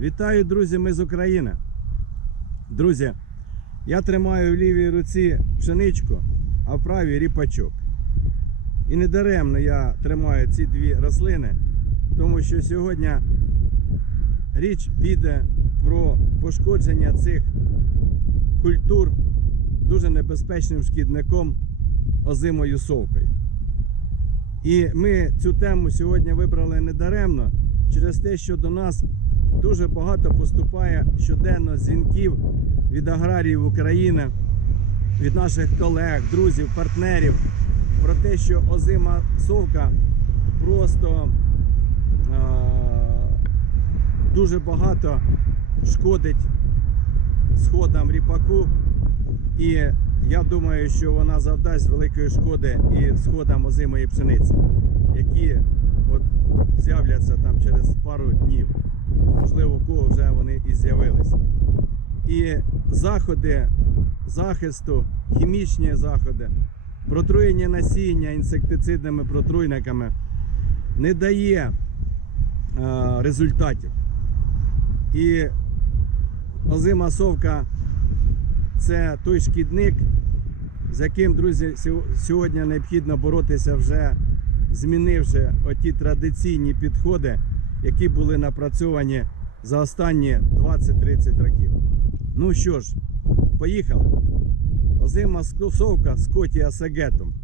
Вітаю, друзі, ми з України. Друзі, я тримаю в лівій руці пшеничку, а в правій ріпачок. І не даремно я тримаю ці дві рослини, тому що сьогодні річ піде про пошкодження цих культур дуже небезпечним шкідником озимою совкою. І ми цю тему сьогодні вибрали недаремно через те, що до нас дуже багато поступає щоденно дзвінків від аграріїв України, від наших колег, друзів, партнерів про те, що озима совка просто е- дуже багато шкодить сходам ріпаку. І я думаю, що вона завдасть великої шкоди і сходам озимої пшениці, які от з'являться там через пару днів. Можливо, у кого вже вони і з'явилися. І заходи захисту, хімічні заходи, протруєння насіння інсектицидними протруйниками не дає е, результатів. І озима совка це той шкідник, з яким, друзі, сьогодні необхідно боротися вже змінивши оті традиційні підходи, які були напрацьовані за останні 20-30 років. Ну що ж, поїхали. Озима совка Скотія сагетум.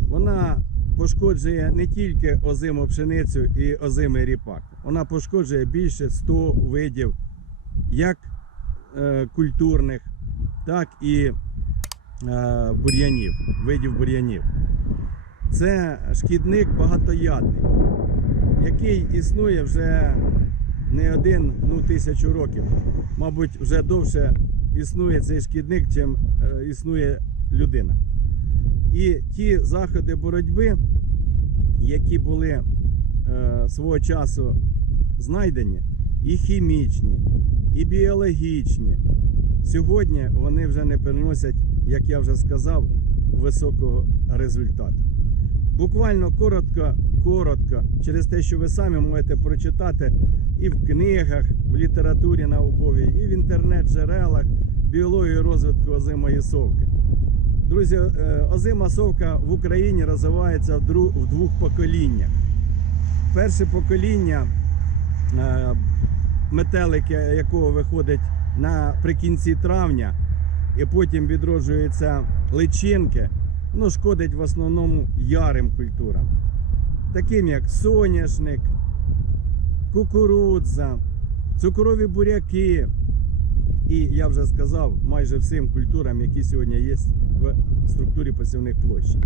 Вона пошкоджує не тільки озиму пшеницю і озимий ріпак. Вона пошкоджує більше 100 видів як е, культурних, так і е, бур'янів, видів бур'янів. Це шкідник багатоядний, який існує вже не один, ну тисячу років. Мабуть, вже довше існує цей шкідник, чим е, існує людина. І ті заходи боротьби, які були е, свого часу знайдені, і хімічні, і біологічні, сьогодні вони вже не приносять, як я вже сказав, високого результату. Буквально коротко, коротко, через те, що ви самі можете прочитати і в книгах, в літературі науковій, і в інтернет-джерелах біології розвитку озимої совки. Друзі, е, озима совка в Україні розвивається в двох поколіннях. Перше покоління е, метелик, якого виходить наприкінці травня, і потім відроджуються личинки, ну, шкодить в основному ярим культурам, таким як соняшник, кукурудза, цукрові буряки. І я вже сказав майже всім культурам, які сьогодні є в структурі посівних площ.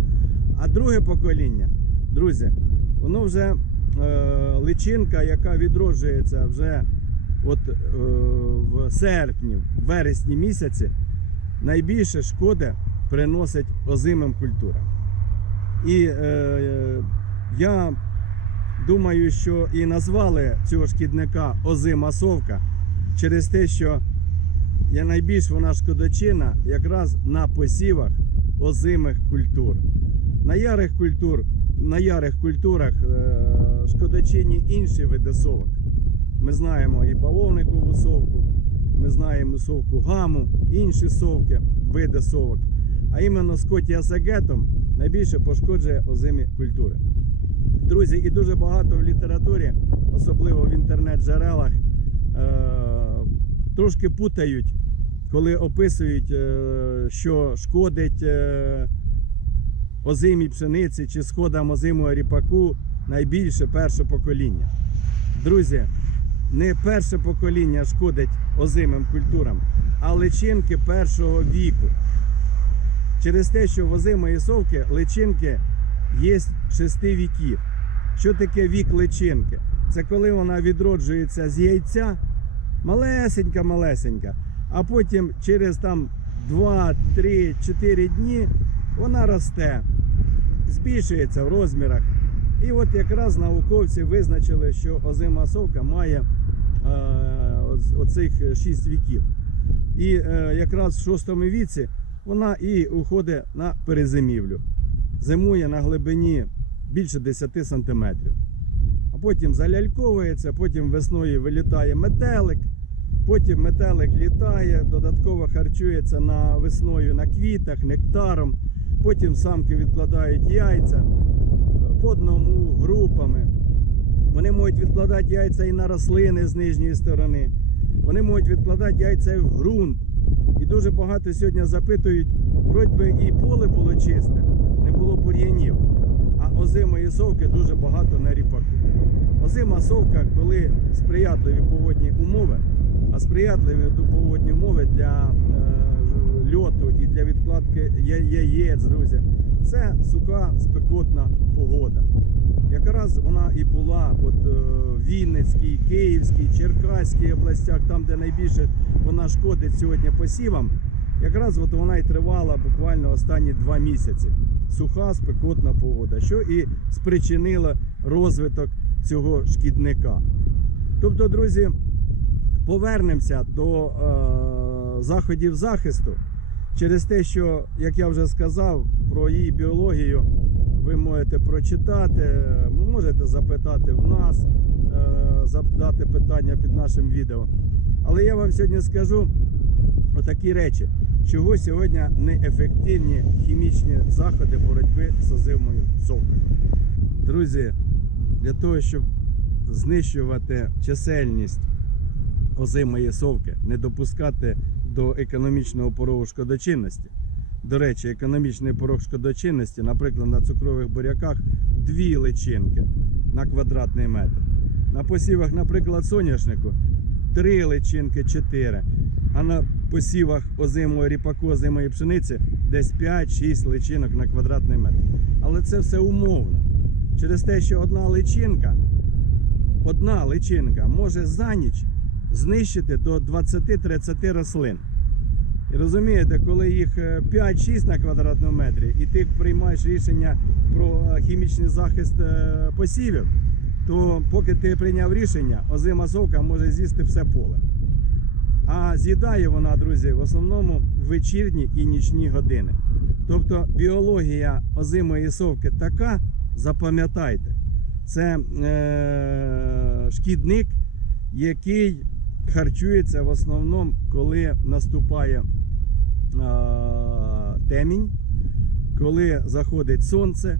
А друге покоління, друзі, воно вже е, личинка, яка відроджується вже от, е, в серпні, в вересні місяці, найбільше шкоди приносить озимим культурам. І е, я думаю, що і назвали цього шкідника озима совка через те, що є найбільш вона шкодочина якраз на посівах озимих культур. На ярих культур, на ярих культурах е, шкодочинні інші види совок. Ми знаємо і бавовникову совку, ми знаємо совку гаму, інші совки, види совок. А іменно скотія сагетом найбільше пошкоджує озимі культури. Друзі, і дуже багато в літературі, особливо в інтернет-джерелах, е, трошки путають, коли описують, е, що шкодить е, озимій пшениці чи сходам озимого ріпаку найбільше перше покоління. Друзі, не перше покоління шкодить озимим культурам, а личинки першого віку. Через те, що в озимої совки личинки є шести віків. Що таке вік личинки? Це коли вона відроджується з яйця, малесенька, малесенька, а потім через там 2, 3, 4 дні вона росте, збільшується в розмірах. І от якраз науковці визначили, що озима совка має е, оцих 6 віків. І е, якраз в шостому віці вона і уходить на перезимівлю. Зимує на глибині більше 10 сантиметрів. а потім заляльковується, потім весною вилітає метелик, потім метелик літає, додатково харчується на весною на квітах, нектаром. Потім самки відкладають яйця е, по одному групами. Вони можуть відкладати яйця і на рослини з нижньої сторони. Вони можуть відкладати яйця в ґрунт. Дуже багато сьогодні запитують, вроді би і поле було чисте, не було бур'янів. А озимої совки дуже багато на ріпаку. Озима совка, коли сприятливі погодні умови, а сприятливі погодні умови для е, льоту і для відкладки яєць, друзі, це суха спекотна погода. Якраз вона і була от е, в Вінницькій, Київській, Черкаській областях, там, де найбільше вона шкодить сьогодні посівам. Якраз от вона і тривала буквально останні два місяці. Суха спекотна погода, що і спричинило розвиток цього шкідника. Тобто, друзі, повернемося до е, заходів захисту через те, що, як я вже сказав, про її біологію ви можете прочитати, можете запитати в нас, е, задати питання під нашим відео. Але я вам сьогодні скажу отакі речі, чого сьогодні неефективні хімічні заходи боротьби з озимою совкою. Друзі, для того, щоб знищувати чисельність озимої совки, не допускати до економічного порогу шкодочинності. До речі, економічний порог шкодочинності, наприклад, на цукрових буряках дві личинки на квадратний метр. На посівах, наприклад, соняшнику три личинки, чотири. А на посівах озимої ріпаку, озимої пшениці десь 5-6 личинок на квадратний метр. Але це все умовно. Через те, що одна личинка, одна личинка може за ніч знищити до 20-30 рослин. І розумієте, коли їх е, 5-6 на квадратному метрі, і ти приймаєш рішення про е, хімічний захист е, посівів, то поки ти прийняв рішення, озима совка може з'їсти все поле. А з'їдає вона, друзі, в основному в вечірні і нічні години. Тобто біологія озимої совки така, запам'ятайте, це е- шкідник, який харчується в основному, коли наступає темінь, коли заходить сонце,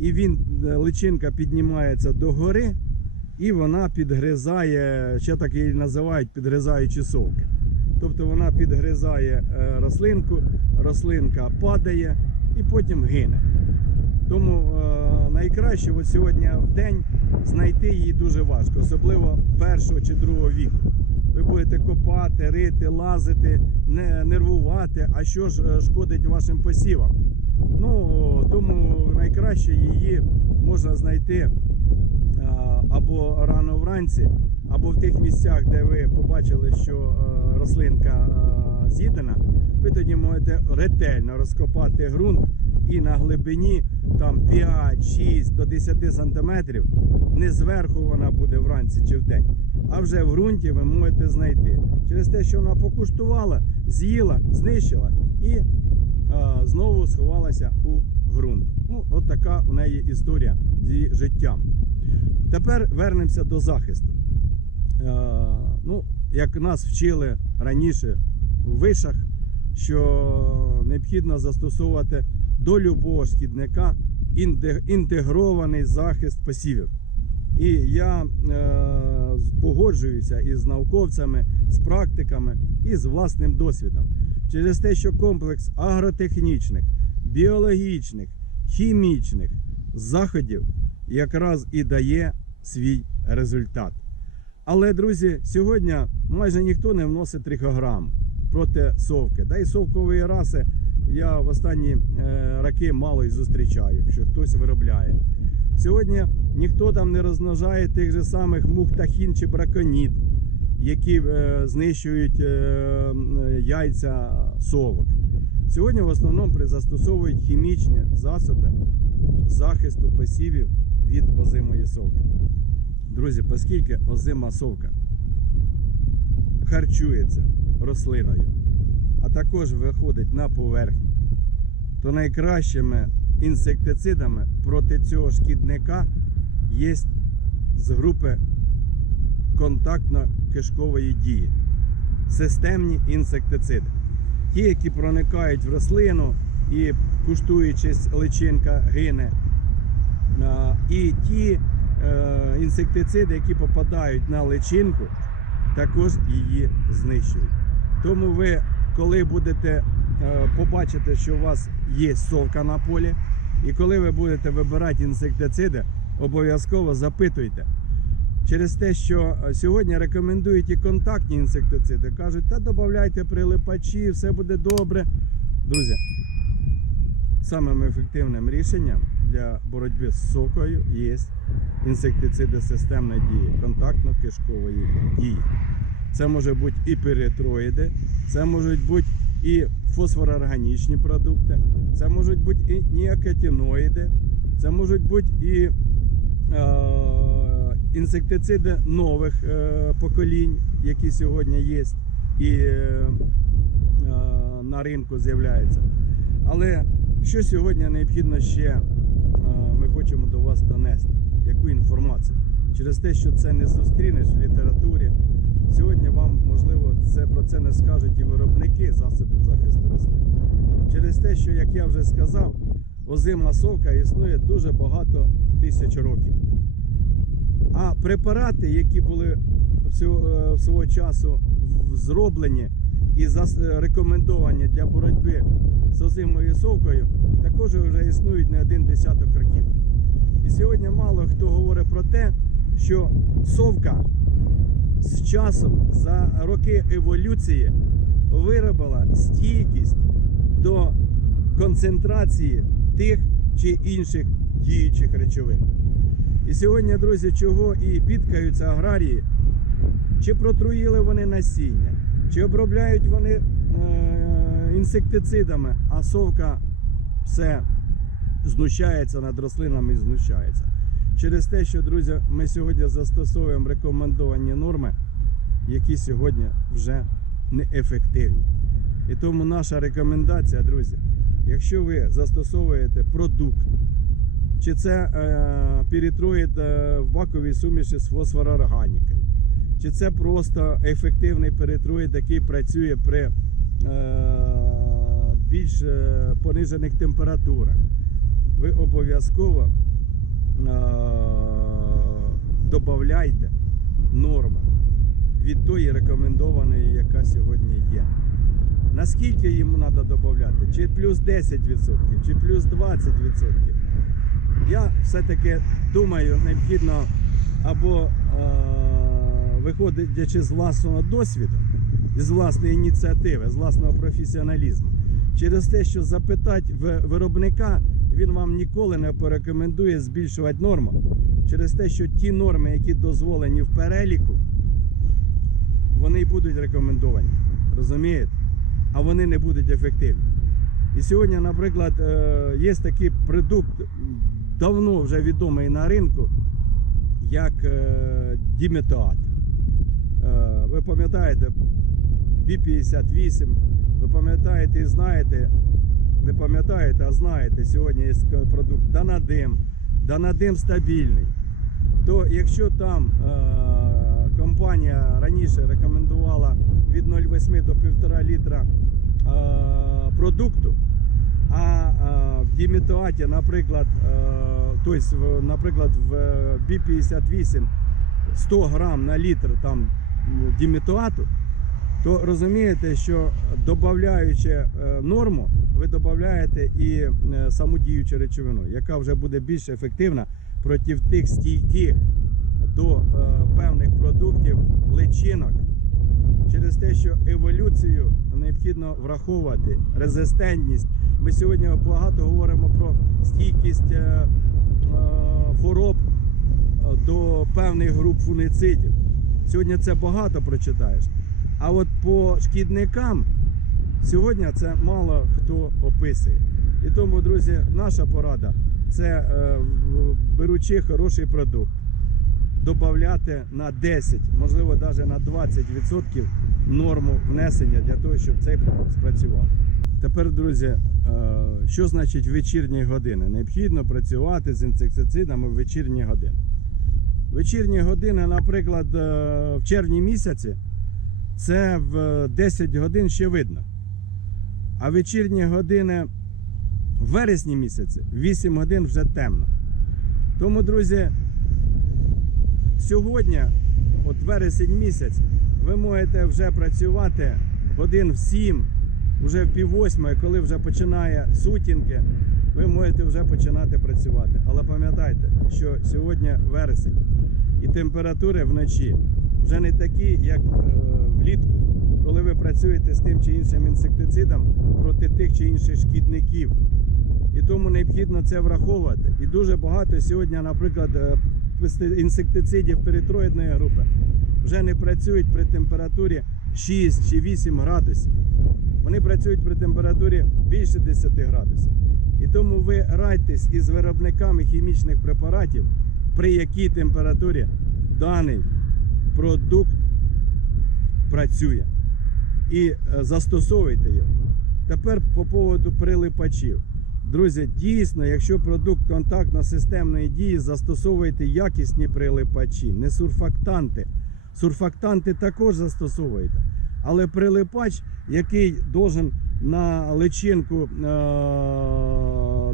і він, е, личинка піднімається до гори, і вона підгризає, ще так її називають підгризаючі совки. Тобто вона підгризає е, рослинку, рослинка падає і потім гине. Тому е, найкраще от сьогодні в день знайти її дуже важко, особливо першого чи другого віку. Ви будете копати, рити, лазити, не нервувати, а що ж е, шкодить вашим посівам. Ну, тому найкраще її можна знайти або рано вранці, або в тих місцях, де ви побачили, що е, рослинка е, з'їдена, ви тоді можете ретельно розкопати ґрунт і на глибині там 5, 6 до 10 сантиметрів, не зверху вона буде вранці чи вдень, а вже в ґрунті ви можете знайти. Через те, що вона покуштувала, з'їла, знищила і а, знову сховалася у ґрунт. Ну, от така у неї історія з її життям. Тепер вернемося до захисту. Е, ну, як нас вчили раніше в вишах, що необхідно застосовувати до любого шкідника інтегрований захист посівів. І я е, погоджуюся із науковцями, з практиками і з власним досвідом. Через те, що комплекс агротехнічних, біологічних, хімічних заходів якраз і дає свій результат. Але, друзі, сьогодні майже ніхто не вносить трихограм проти совки. Да і совкової раси я в останні е, роки мало й зустрічаю, що хтось виробляє. Сьогодні ніхто там не розмножає тих же самих мух тахін чи браконіт, які е, знищують е, яйця совок. Сьогодні в основному застосовують хімічні засоби захисту посівів від озимої совки. Друзі, оскільки озима совка харчується рослиною, а також виходить на поверхню, то найкращими інсектицидами проти цього шкідника є з групи контактно-кишкової дії. Системні інсектициди. Ті, які проникають в рослину і, куштуючись, личинка гине. І ті е, інсектициди, які попадають на личинку, також її знищують. Тому ви, коли будете е, побачите, що у вас є совка на полі, і коли ви будете вибирати інсектициди, обов'язково запитуйте. Через те, що е, сьогодні рекомендують і контактні інсектициди, кажуть, та додавайте прилипачі, все буде добре. Друзі, самим ефективним рішенням для боротьби з сокою є інсектициди системної дії, контактно-кишкової дії. Це може бути і перитроїди, це можуть бути і фосфороорганічні продукти, це можуть бути і ніакотиноїди, це можуть бути і інсектициди нових е, поколінь, які сьогодні є і е, е, на ринку з'являються. Але що сьогодні необхідно ще е, ми хочемо до вас донести? Яку інформацію? Через те, що це не зустрінеш в літературі. Сьогодні вам, можливо, це про це не скажуть і виробники засобів захисту рослин. Через те, що, як я вже сказав, озима совка існує дуже багато тисяч років. А препарати, які були всього- е, свого часу зроблені і зас- рекомендовані для боротьби з озимою совкою, також вже існують не один десяток років. І сьогодні мало хто говорить про те, що совка з часом за роки еволюції виробила стійкість до концентрації тих чи інших діючих речовин. І сьогодні, друзі, чого і бідкаються аграрії, чи протруїли вони насіння, чи обробляють вони е, інсектицидами, а совка все знущається над рослинами і знущається. Через те, що, друзі, ми сьогодні застосовуємо рекомендовані норми, які сьогодні вже неефективні. І тому наша рекомендація, друзі, якщо ви застосовуєте продукт, чи це е, піритроїд е, в баковій суміші з фосфороорганікою, чи це просто ефективний перитроїд, який працює при е, більш е, понижених температурах, ви обов'язково е, додавайте норми від тої рекомендованої, яка сьогодні є. Наскільки йому треба додати? Чи плюс 10%, чи плюс 20%? Я все-таки думаю, необхідно або е, виходячи з власного досвіду, з власної ініціативи, з власного професіоналізму, через те, що запитати виробника, він вам ніколи не порекомендує збільшувати норму. Через те, що ті норми, які дозволені в переліку, вони будуть рекомендовані. Розумієте? А вони не будуть ефективні. І сьогодні, наприклад, е, є такий продукт, давно вже відомий на ринку, як е, діметоат. Е, Ви пам'ятаєте, B58, ви пам'ятаєте і знаєте, не пам'ятаєте, а знаєте, сьогодні є продукт Данадим. Данадим стабільний. То якщо там е, компанія раніше рекомендувала від 0,8 до 1,5 літра продукту, а е, в діметоаті, наприклад, е, тобто, наприклад, в B58 100 грам на літр там м, діметоату, то розумієте, що додаючи е, норму, ви додаєте і е, саму діючу речовину, яка вже буде більш ефективна проти тих стійких до е, певних продуктів личинок. Через те, що еволюцію необхідно враховувати, резистентність. Ми сьогодні багато говоримо про стійкість е, е, хвороб е, до певних груп фунгицидів. Сьогодні це багато прочитаєш. А от по шкідникам сьогодні це мало хто описує. І тому, друзі, наша порада це беручи хороший продукт, додати на 10, можливо, навіть на 20% норму внесення для того, щоб цей продукт спрацював. Тепер, друзі, е, що значить вечірні години? Необхідно працювати з інсектицидами в вечірні години. Вечірні години, наприклад, е, в червні місяці, це в 10 годин ще видно. А вечірні години в вересні місяці, в 8 годин вже темно. Тому, друзі, сьогодні, от вересень місяць, ви можете вже працювати годин в 7, вже в пів восьмої, коли вже починає сутінки, ви можете вже починати працювати. Але пам'ятайте, що сьогодні вересень і температури вночі вже не такі, як е, влітку, коли ви працюєте з тим чи іншим інсектицидом проти тих чи інших шкідників. І тому необхідно це враховувати. І дуже багато сьогодні, наприклад, е, інсектицидів перитроїдної групи вже не працюють при температурі 6 чи 8 градусів. Вони працюють при температурі більше 10 градусів. І тому ви радьтесь із виробниками хімічних препаратів, при якій температурі даний продукт працює. І е, застосовуйте його. Тепер по поводу прилипачів. Друзі, дійсно, якщо продукт контактно-системної дії, застосовуйте якісні прилипачі, не сурфактанти. Сурфактанти також застосовуйте. Але прилипач, який должен на личинку е-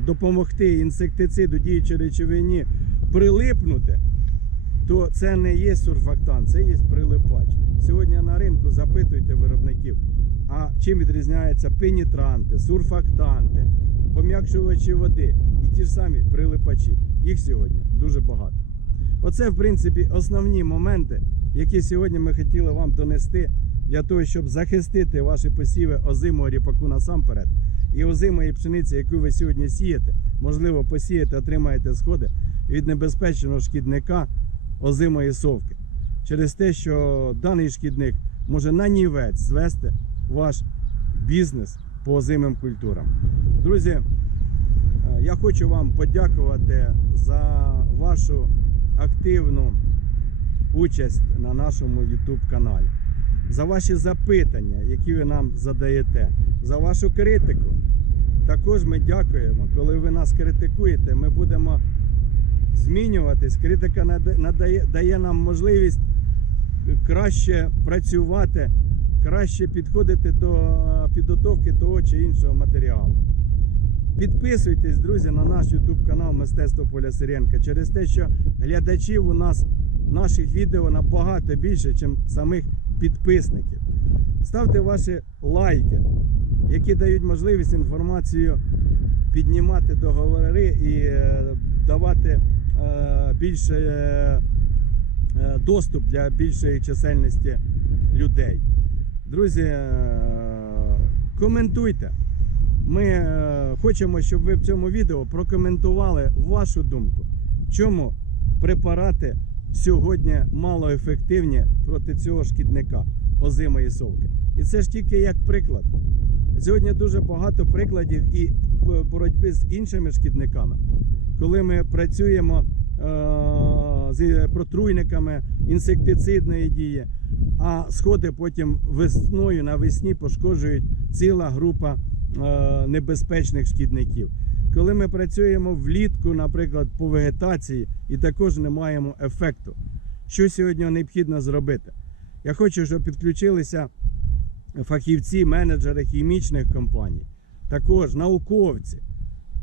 допомогти інсектициду діючій речовині прилипнути, то це не є сурфактант, це є прилипач. Сьогодні на ринку запитуйте виробників, а чим відрізняються пенітранти, сурфактанти, пом'якшувачі води і ті ж самі прилипачі. Їх сьогодні дуже багато. Оце, в принципі, основні моменти, які сьогодні ми хотіли вам донести для того, щоб захистити ваші посіви озимого ріпаку насамперед і озимої пшениці, яку ви сьогодні сієте. Можливо, посієте, отримаєте сходи від небезпечного шкідника озимої совки. Через те, що даний шкідник може на нівець звести ваш бізнес по озимим культурам. Друзі, е, я хочу вам подякувати за вашу активну участь на нашому YouTube каналі, за ваші запитання, які ви нам задаєте, за вашу критику. Також ми дякуємо, коли ви нас критикуєте, ми будемо змінюватись. Критика надає дає нам можливість краще працювати, краще підходити до підготовки того чи іншого матеріалу. Підписуйтесь, друзі, на наш YouTube канал Мистецтво Поля Сиренка через те, що глядачів у нас наших відео набагато більше, ніж самих підписників. Ставте ваші лайки, які дають можливість інформацію піднімати договори і е, давати е, більше е, доступ для більшої чисельності людей. Друзі, коментуйте. Ми хочемо, щоб ви в цьому відео прокоментували вашу думку, чому препарати сьогодні малоефективні проти цього шкідника озимої совки. І це ж тільки як приклад. Сьогодні дуже багато прикладів і боротьби з іншими шкідниками, коли ми працюємо е, з протруйниками інсектицидної дії, а сходи потім весною навесні пошкоджують ціла група е, небезпечних шкідників. Коли ми працюємо влітку, наприклад, по вегетації, і також не маємо ефекту. Що сьогодні необхідно зробити? Я хочу, щоб підключилися фахівці, менеджери хімічних компаній, також науковці,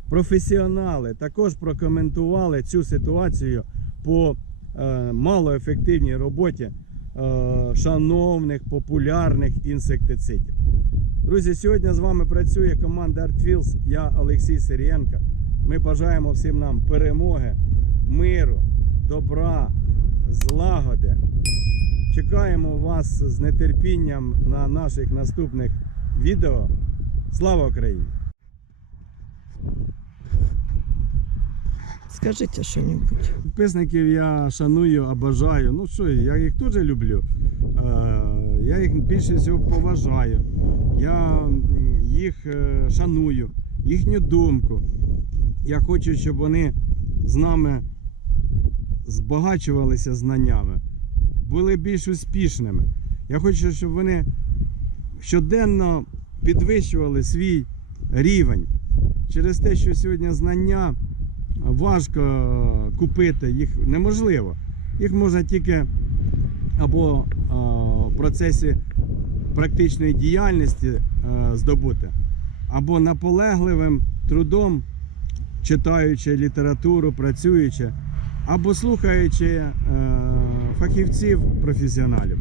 професіонали також прокоментували цю ситуацію по е, малоефективній роботі е, шановних популярних інсектицидів. Друзі, сьогодні з вами працює команда ArtFields, я Олексій Сирієнко. Ми бажаємо всім нам перемоги, миру, добра, злагоди. Чекаємо вас з нетерпінням на наших наступних відео. Слава Україні! Скажите что-нибудь. Підписників я шаную, обожаю. Ну що, я їх теж люблю. Е, Я їх більше всього поважаю. Я їх е, шаную, їхню думку. Я хочу, щоб вони з нами збагачувалися знаннями, були більш успішними. Я хочу, щоб вони щоденно підвищували свій рівень через те, що сьогодні знання важко купити, їх неможливо. Їх можна тільки або в процесі практичної діяльності е, здобути, або наполегливим трудом, читаючи літературу, працюючи, або слухаючи е, фахівців, професіоналів.